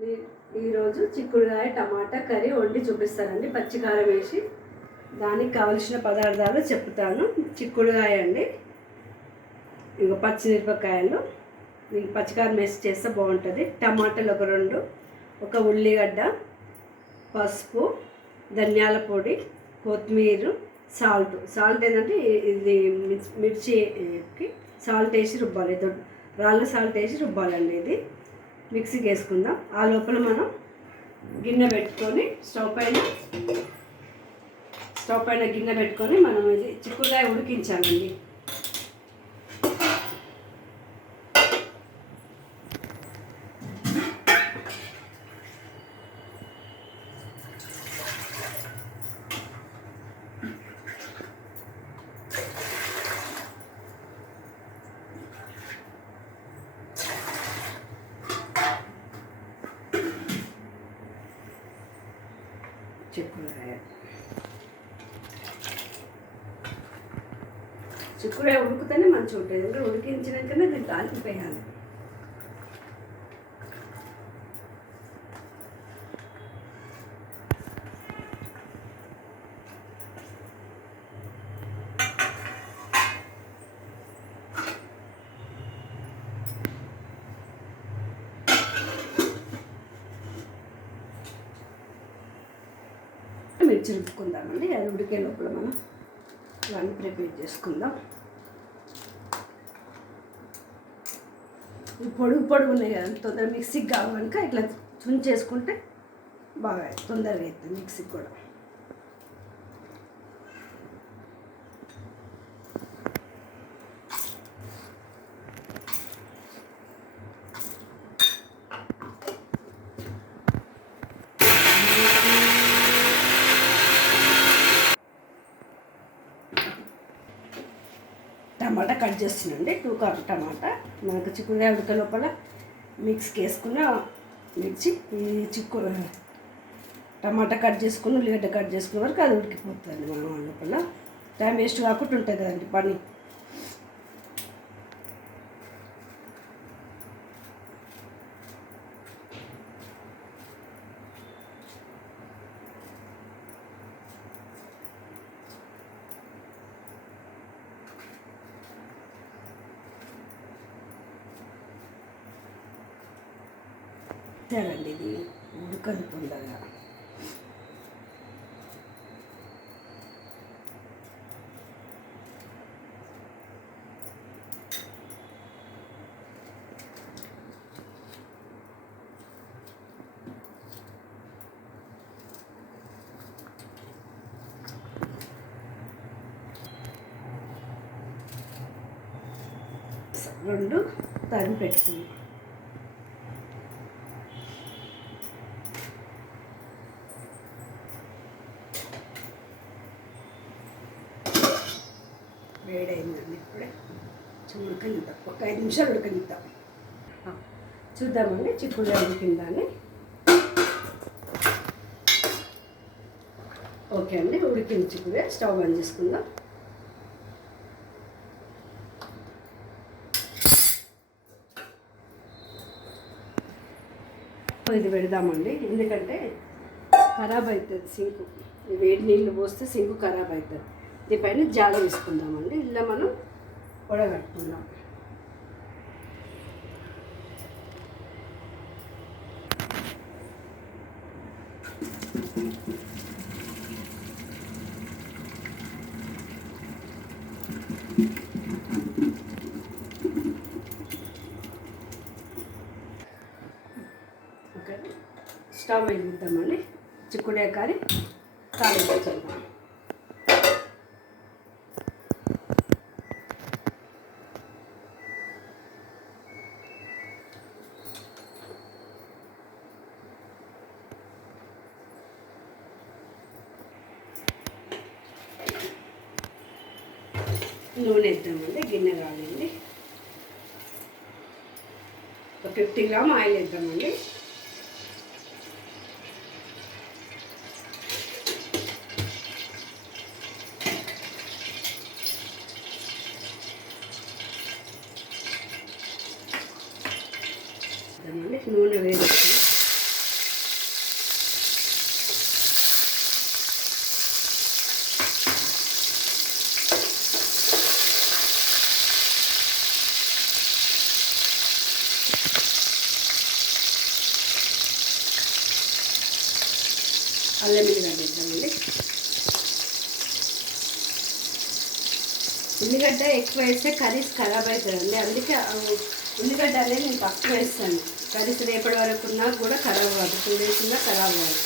ఈరోజు చిక్కుడుకాయ టమాటా కర్రీ వండి చూపిస్తానండి. పచ్చికారం వేసి దానికి కావలసిన పదార్థాలు చెప్తాను. చిక్కుడుకాయ అండి, ఇంకా పచ్చిమిరపకాయలు, దీనికి పచ్చికారం వేసి చేస్తే బాగుంటుంది. టమాటాలు ఒక 2, ఒక ఉల్లిగడ్డ, పసుపు, ధనియాల పొడి, కొత్తిమీర, సాల్ట్ ఏంటంటే ఇది మిర్చికి సాల్ట్ వేసి రుబ్బాలి. రాళ్ళ సాల్ట్ వేసి రుబ్బాలండి. ఇది మిక్సీకి వేసుకుందాం. ఆ లోపల మనం గిన్నె పెట్టుకొని స్టవ్ పైన గిన్నె పెట్టుకొని మనం ఇది చిక్కుడుకాయ ఉడికించాలండి. చిక్కుడుకాయ ఉడికితేనే మంచిగా ఉంటుంది. ఇంకా ఉడికించినాకనే దీన్ని తాలిపోయాలి. మిర్చి రుబ్బుకుందామండి. అది ఉడికే లోపల మనం ఇవన్నీ ప్రిపేర్ చేసుకుందాం. పొడుగు ఉన్నాయి కదా, తొందరగా మిక్సీకి కావు కనుక ఇట్లా చుంచేసుకుంటే బాగా తొందరగా అవుతుంది మిక్సీకి కూడా. టమాటా కట్ చేస్తున్నాండి. 2 కప్ టమాటా. మనకు చిక్కుడుకాయ ఉడక లోపల మిక్స్కి వేసుకున్న మిర్చి, ఈ టమాటా కట్ చేసుకుని ఉల్లిగడ్డ కట్ చేసుకునే వరకు అది ఉడికిపోతుంది. మనం లోపల టైం వేస్ట్ కాకుండా ఉంటుంది కదండి పని. అండి ఇది ఉడకదు తొందరగా. రెండు తరిగి పెట్టుకుందాం. వేడైందండి. ఇప్పుడే ఉడకనిద్దాం, ఒక 5 నిమిషాలు ఉడకనిద్దాం. చూద్దామండి చిక్కుడుకాయ ఉడికిందని. ఓకే అండి, ఉడికింది చిక్కుడుకాయ. స్టవ్ ఆన్ చేసుకుందాం. ఇది పెడదామండి, ఎందుకంటే ఖరాబ్ అవుతుంది సింకు. వేడి నీళ్ళు పోస్తే సింకు ఖరాబ్ అవుతుంది. దీనిపైన జాల వేసుకుందామండి. ఇలా మనం వడగట్టుకుందాం. Okay, stove వెలిగిద్దామండి. చిక్కుడుకాయ కర్రీ కాలించేద్దాం. నూనె వేద్దామండి. గిన్నె కావాలండి. ఒక 50 గ్రామ్ ఆయిల్ వేద్దామండి. నూనె వేడి అల్లం ఎల్లిగడ్డ వేద్దామండి. ఉల్లిగడ్డ ఎక్కువ వేస్తే కర్రీస్ ఖరాబ్ అవుతుందండి, అందుకే ఉల్లిగడ్డ అనేది నేను తక్కువ వేస్తాను. కర్రీస్ రేపటి వరకు ఉన్నా కూడా ఖరాబ్ కాదు, 2 days ఉన్నా ఖరాబ్ కాదు.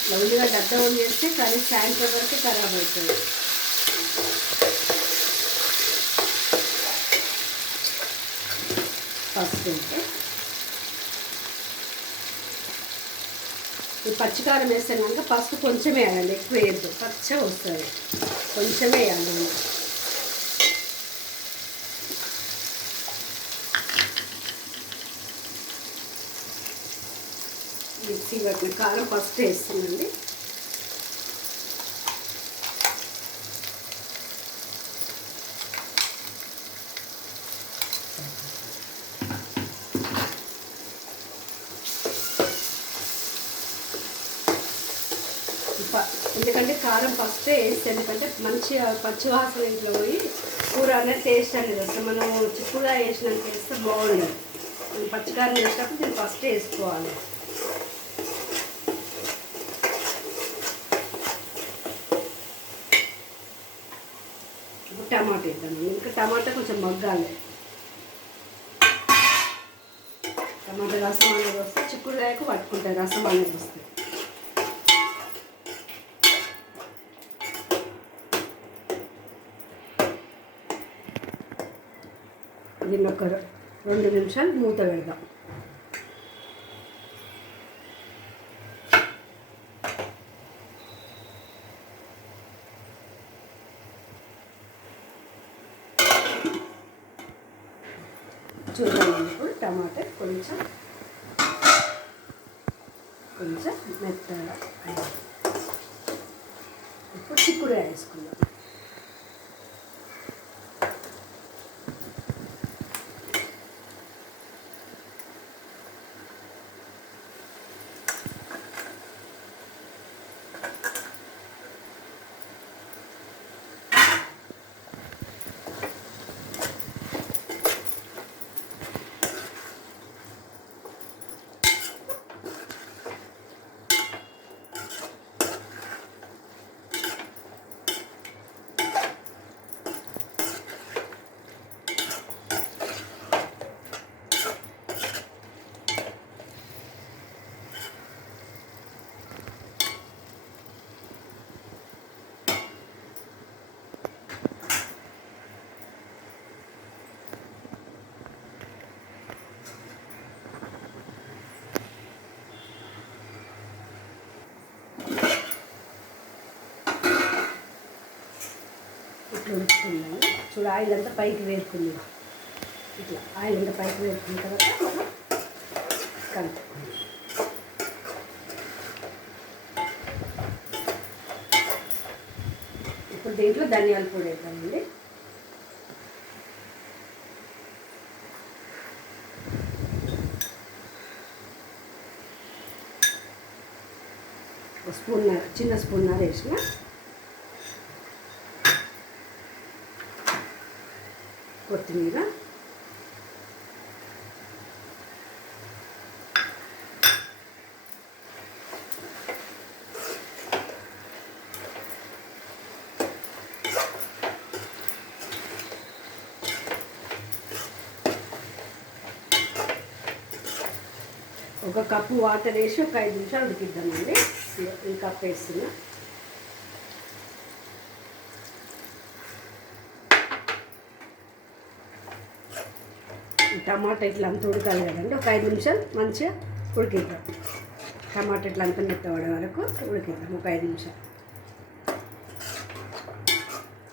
ఇట్లా ఉల్లిగడ్డ అద్దం చేస్తే కర్రీస్ సాయంత్రం వరకు ఖరాబ్ అవుతుంది. ఫస్ట్ అయితే ఈ పచ్చికారం వేస్తే కనుక పసుపు కొంచెం వేయాలండి, ఎక్కువ వేయద్దు, పచ్చగా వస్తుంది, కొంచెమే వేయాలి. మిక్సీ పట్టిన కారం ఫస్ట్ వేస్తుందండి. ఎందుకంటే కారం ఫస్ట్ వేస్తే, ఎందుకంటే మంచిగా పచ్చివాసన ఇంట్లో పోయి కూర అనేది టేస్ట్ అనేది వస్తుంది. మనం చిక్కుడుగా వేసినాక వేస్తే బాగుండదు. మనం పచ్చికారం వేసినప్పుడు దీన్ని ఫస్ట్ వేసుకోవాలి. ఇప్పుడు టమాటా వేద్దాము. ఇంకా టమాటా కొంచెం మగ్గాలి. టమాటా రసం అనేది వస్తే చిక్కుడుగాయకు పట్టుకుంటాయి, రసం అనేది వస్తుంది. దీన్ని ఒక 2 నిమిషాలు మూత పెడదాం. చూడండి, ఇప్పుడు టమాటా కొంచెం మెత్తగా. ఇప్పుడు చిక్కుడుకాయ వేసుకుందాం. ఇట్లా ఉడుకుతుందండి. చూడు, ఆయిల్ అంతా పైకి వేరుకుంది. ఇట్లా ఆయిల్ అంతా పైకి వేరుకున్న తర్వాత మనం కలుపుకుందాం. ఇప్పుడు దీంట్లో ధనియాల పొడి వేద్దామండి. ఒక స్పూన్నర, చిన్న స్పూన్నర వేసిన. కొత్తిమీర, ఒక కప్పు వాటర్ వేసి ఒక 5 నిమిషాలు ఉడికిద్దామండి. ఈ కప్పు వేస్తున్నా. టమాటా ఇట్లా అంతా ఉడకాలి కదండి, ఒక 5 నిమిషాలు మంచిగా ఉడికిద్దాం. టమాటా ఇట్లా అంతా మెత్తబడే వరకు ఉడికిద్దాం ఒక 5 నిమిషాలు.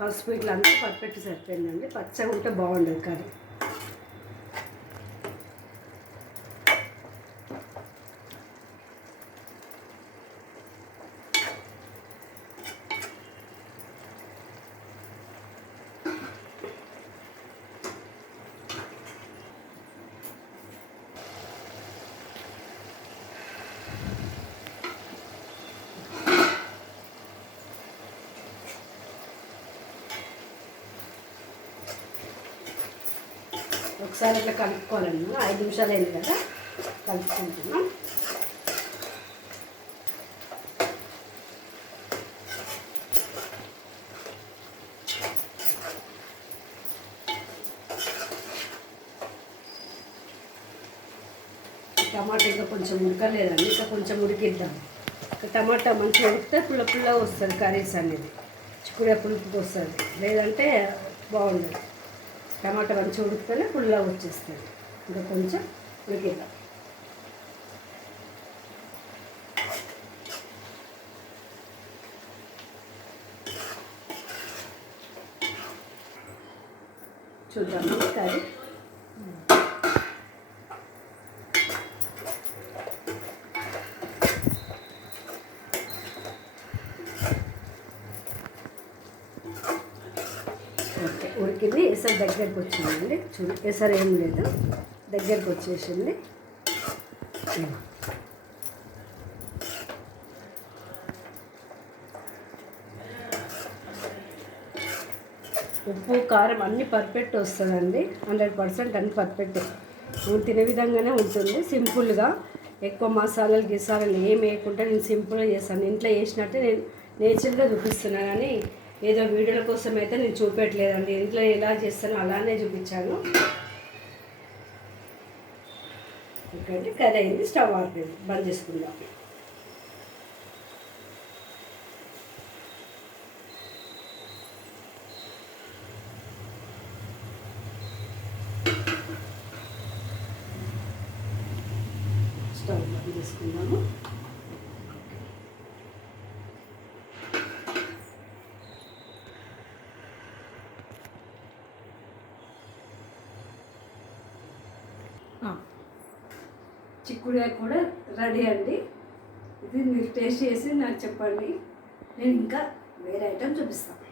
పసుపు ఇట్లా అంతా పర్ఫెక్ట్ సరిపోయిందండి. పచ్చగా ఉంటే బాగుండదు కర్రీ. ఒకసారి ఇట్లా కలుపుకోవాలండి. 5 నిమిషాలు అయింది కదా, కలుపుకుంటున్నాం. టమాటా ఇంకా కొంచెం ఉడకలేదండి, ఇంకా కొంచెం ఉడికిద్దాం. టమాటా మంచిగా ఉడికితే పుల్ల వస్తుంది కర్రీస్ అనేది, చిక్కుడుకాయ పులుపుకి వస్తుంది, లేదంటే బాగుండదు. టమాటా మంచిగా ఉడికితేనే పుల్లగా వచ్చేస్తుంది. ఇంకా కొంచెం ఉడికిద్దాం. చూద్దాం కర్రీ. ఓకే, ఉడికింది. ఎసరు దగ్గరికి వచ్చిందండి. చూడు, ఎసరు ఏం లేదు, దగ్గరికి వచ్చేసింది. ఉప్పు కారం అన్నీ పర్ఫెక్ట్ వస్తుందండి, 100% అన్ని పర్ఫెక్ట్. తినే విధంగానే ఉంటుంది, సింపుల్గా. ఎక్కువ మసాలాలు గిసాలాలు ఏం వేయకుండా నేను సింపుల్గా చేస్తాను. ఇంట్లో చేసినట్టే నేను నేచురల్గా చూపిస్తున్నాను, కానీ ఏదో వీడియోల కోసం అయితే నేను చూపెట్టలేదండి. ఇంట్లో ఎలా చేస్తానో అలానే చూపించాను. ఓకే అండి, కర్రీ అయింది. స్టవ్ ఆపేది, బంద్ చేసుకుందాం. స్టవ్ బంద్ చేసుకుందాము. చిక్కుడుకాయ కూడా రెడీ అండి. ఇది మీరు టేస్ట్ చేసి నాకు చెప్పండి. నేను ఇంకా వేరే ఐటమ్ చూపిస్తాను.